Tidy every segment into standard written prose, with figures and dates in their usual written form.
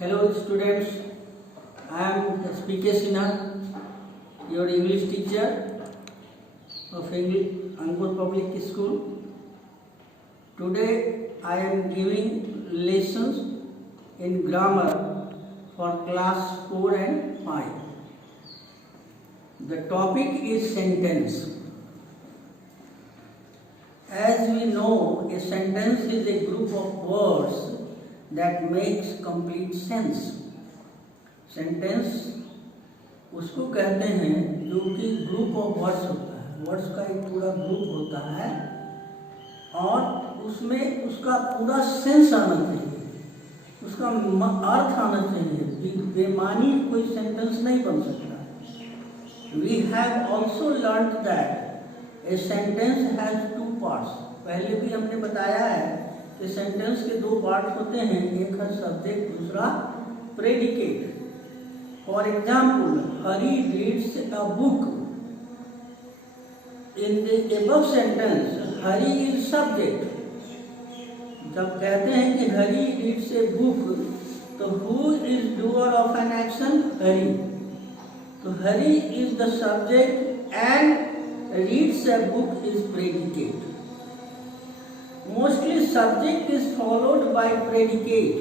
Hello students, I am S.P.K. Sinha, your English teacher of Angkor Public School. Today I am giving lessons in grammar for class 4 and 5. The topic is sentence. As we know, a sentence is a group of words that makes complete sense. Sentence उसको कहते हैं जो कि group of words होता है, वर्ड्स का एक पूरा ग्रुप होता है और उसमें उसका पूरा सेंस आना चाहिए, उसका अर्थ आना चाहिए। बेमानी कोई सेंटेंस नहीं बन सकता। We have also learn that a sentence has two parts. पहले भी हमने बताया है कि सेंटेंस के दो पार्ट होते हैं, एक है सब्जेक्ट, दूसरा predicate. For example, Hari reads a book. In the above sentence Hari is subject. जब कहते हैं कि हरी रीड्स ए बुक, तो who is doer of an action? Hari. तो Hari is the subject and reads a book is predicate. Mostly subject is followed by predicate.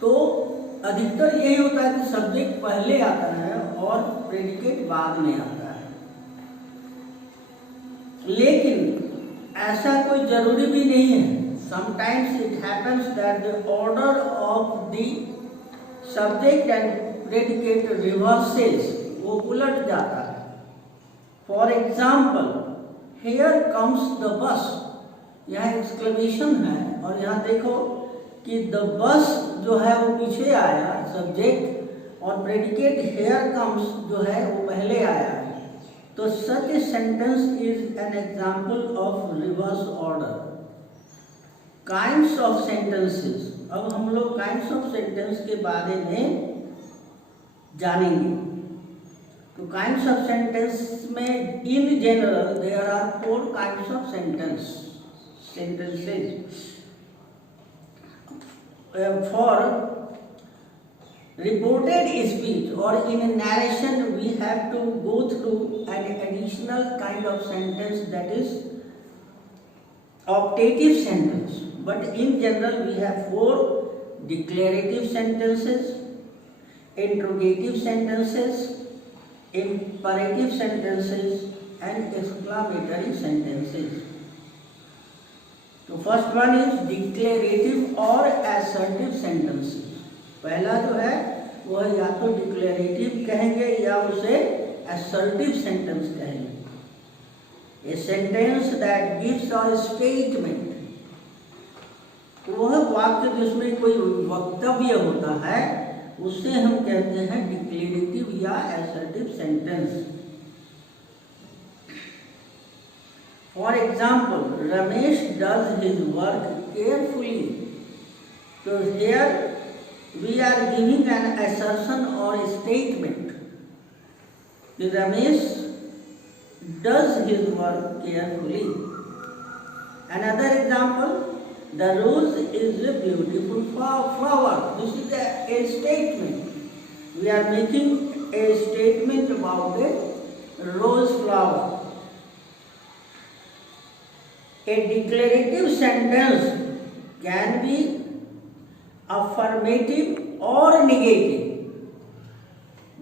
तो अधिकतर यही होता है कि सब्जेक्ट पहले आता है और प्रेडिकेट बाद में आता है। लेकिन ऐसा कोई जरूरी भी नहीं है। Sometimes it happens that the order of the subject and predicate reverses, वो उलट जाता है। For example, Here comes the bus. यहाँ एक्सक्लेमेशन है और यहाँ देखो कि the bus जो है वो पीछे आया सब्जेक्ट, और प्रेडिकेट here comes जो है वो पहले आया है। तो such a sentence is an example of reverse order. Kinds of sentences. अब हम लोग kinds of sentence के बारे में जानेंगे। तो काइंड्स ऑफ सेंटेंस में in general there are 4 kinds of sentences. For reported speech or in a narration, we have to go through an additional kind of sentence, that is optative sentence. But in general we have 4 declarative sentences, interrogative sentences, imperative sentences and exclamatory sentences. तो first one is declarative और assertive sentences. पहला जो है वो या तो डिक्लेरेटिव कहेंगे या उसे असर्टिव सेंटेंस कहेंगे। A sentence that gives a statement, वह वाक्य जिसमें कोई वक्तव्य होता है उससे हम कहते हैं डिक्लेरेटिव या assertive sentence. For example, Ramesh does his work carefully. तो here we are giving an assertion और स्टेटमेंट कि Ramesh does his work carefully. Another example, the rose is a beautiful flower. This is a statement. We are making a statement about the rose flower. A declarative sentence can be affirmative or negative.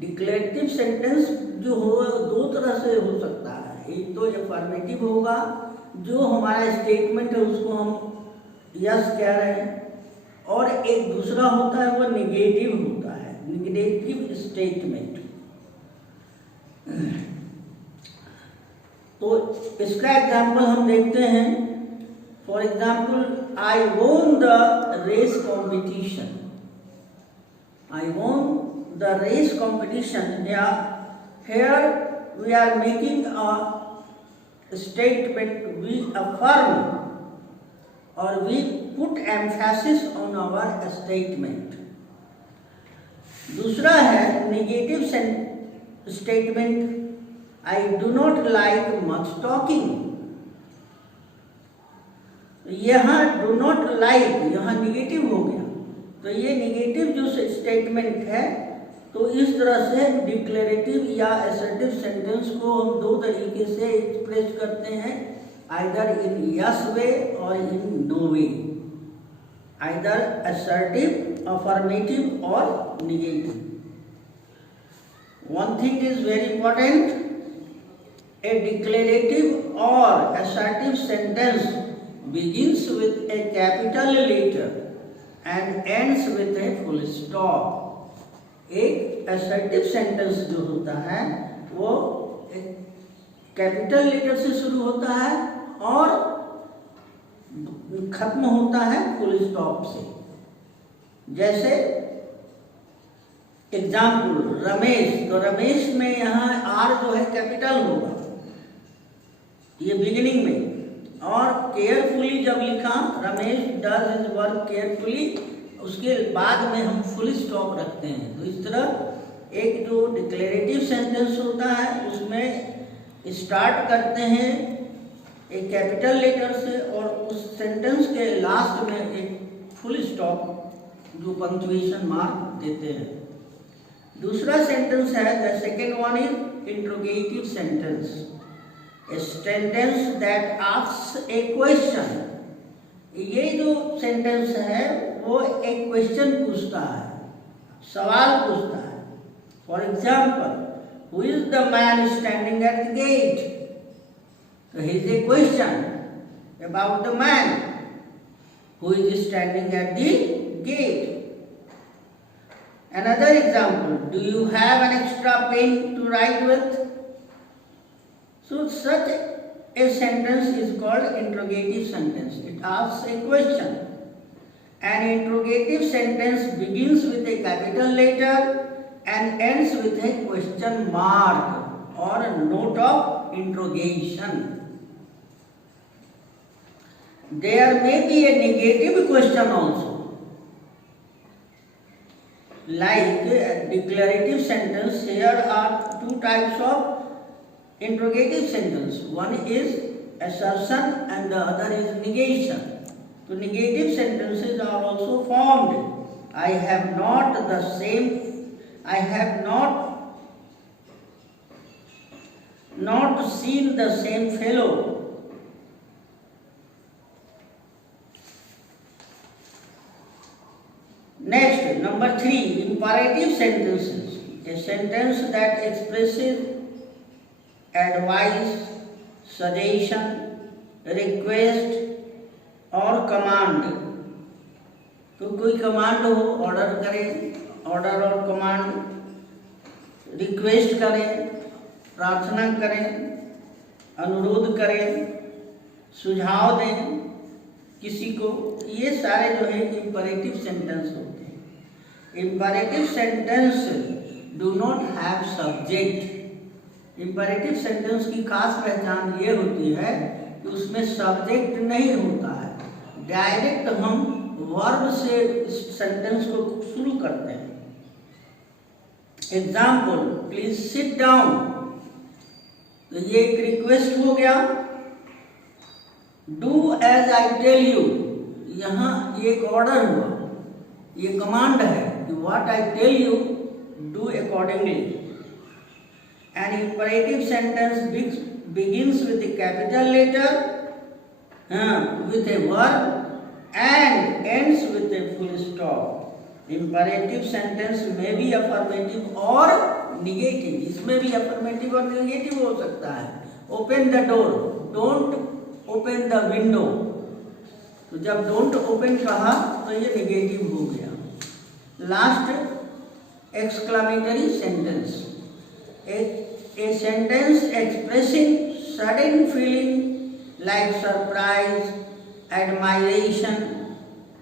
Declarative sentence जो हो दो तरह से हो सकता है। एक तो affirmative होगा, जो हमारा स्टेटमेंट है उसको हम यस कह रहे हैं, और एक दूसरा होता है वो निगेटिव होता है, निगेटिव स्टेटमेंट। तो इसका एग्जाम्पल हम देखते हैं। For example, I won the race competition. I won the race competition. या here we are making a statement, we affirm or we put emphasis on our statement. दूसरा है negative statement, I do not like much talking. यहाँ do not like, यहाँ निगेटिव हो गया। ये निगेटिव जो स्टेटमेंट है, तो इस तरह से डिक्लेरेटिव या असर्टिव सेंटेंस को हम दो तरीके से एक्सप्रेस करते हैं, आइदर इन यस वे और in no way, either assertive, affirmative और negative. One thing is very important, a declarative or assertive sentence begins with a capital letter and ends with a full stop. एक assertive sentence जो होता है वो capital letter से शुरू होता है और खत्म होता है फुल स्टॉप से. जैसे एग्जाम्पल रमेश, तो रमेश में यहाँ आर जो है कैपिटल होगा ये बिगिनिंग में, और केयरफुली जब लिखा Ramesh does his work carefully, उसके बाद में हम फुल स्टॉप रखते हैं. तो इस तरह एक जो डिक्लेरेटिव सेंटेंस होता है उसमें स्टार्ट करते हैं एक कैपिटल लेटर से और उस सेंटेंस के लास्ट में एक फुल स्टॉप जो पंक्चुएशन मार्क देते हैं. दूसरा सेंटेंस है, the second one is interrogative sentence, a sentence that asks ए क्वेश्चन. ये जो सेंटेंस है वो एक क्वेश्चन पूछता है, सवाल पूछता है. For example, who is the man standing at the gate, तो he is a question about the man who is standing at the gate. Another example, do you have an extra pen to write with? So such a sentence is called interrogative sentence. It asks a question. An interrogative sentence begins with a capital letter and ends with a question mark or a note of interrogation. There may be a negative question also. Like a declarative sentence, here are two types of interrogative sentence. One is assertion and the other is negation. So negative sentences are also formed. I have not seen the same fellow. Next, number 3, imperative sentences. A sentence that expresses advice, suggestion, request और command. तो कोई कमांड हो, ऑर्डर करें, ऑर्डर और command, request करें, प्रार्थना करें, अनुरोध करें, सुझाव दें किसी को, ये सारे जो है इंपरेटिव सेंटेंस होते हैं. Imperative sentence do not have subject. Imperative sentence की खास पहचान ये होती है कि उसमें सब्जेक्ट नहीं होता है, डायरेक्ट हम वर्ब से सेंटेंस को शुरू करते हैं. एग्जाम्पल, प्लीज सिट डाउन, तो ये एक रिक्वेस्ट हो गया. Do as I tell you, यहाँ ये एक ऑर्डर हुआ, ये कमांड है कि what I tell you do accordingly. An imperative sentence begins with a capital letter with a verb and ends with a full stop. Imperative sentence may be affirmative or negative. इसमें भी affirmative और negative हो सकता है. Open the door, don't open the window. तो जब don't open कहा तो ये negative हो गया. Last, exclamatory sentence. A sentence expressing sudden feeling like surprise, admiration,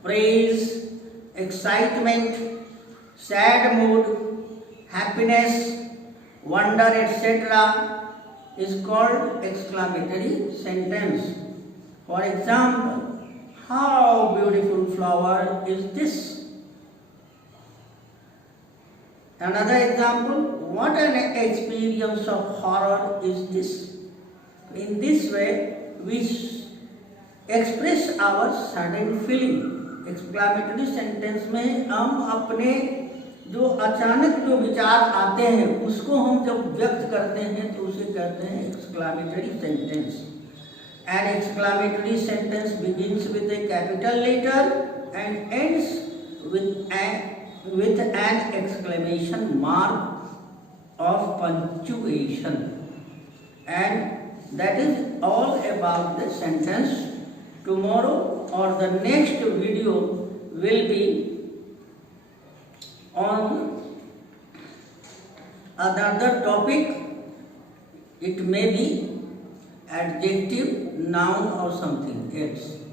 praise, excitement, sad mood, happiness, wonder, etc. is called exclamatory sentence. For example, how beautiful flower is this? Another example, what an experience of horror is this? In this way, we express our sudden feeling. Exclamatory sentence में हम अपने जो अचानक जो विचार आते हैं उसको हम जब व्यक्त करते हैं तो उसे कहते हैं exclamatory sentence. An exclamatory sentence begins with a capital letter and ends with an exclamation mark of punctuation, and that is all about the sentence. Tomorrow or the next video will be on another topic. It may be adjective, noun or something else.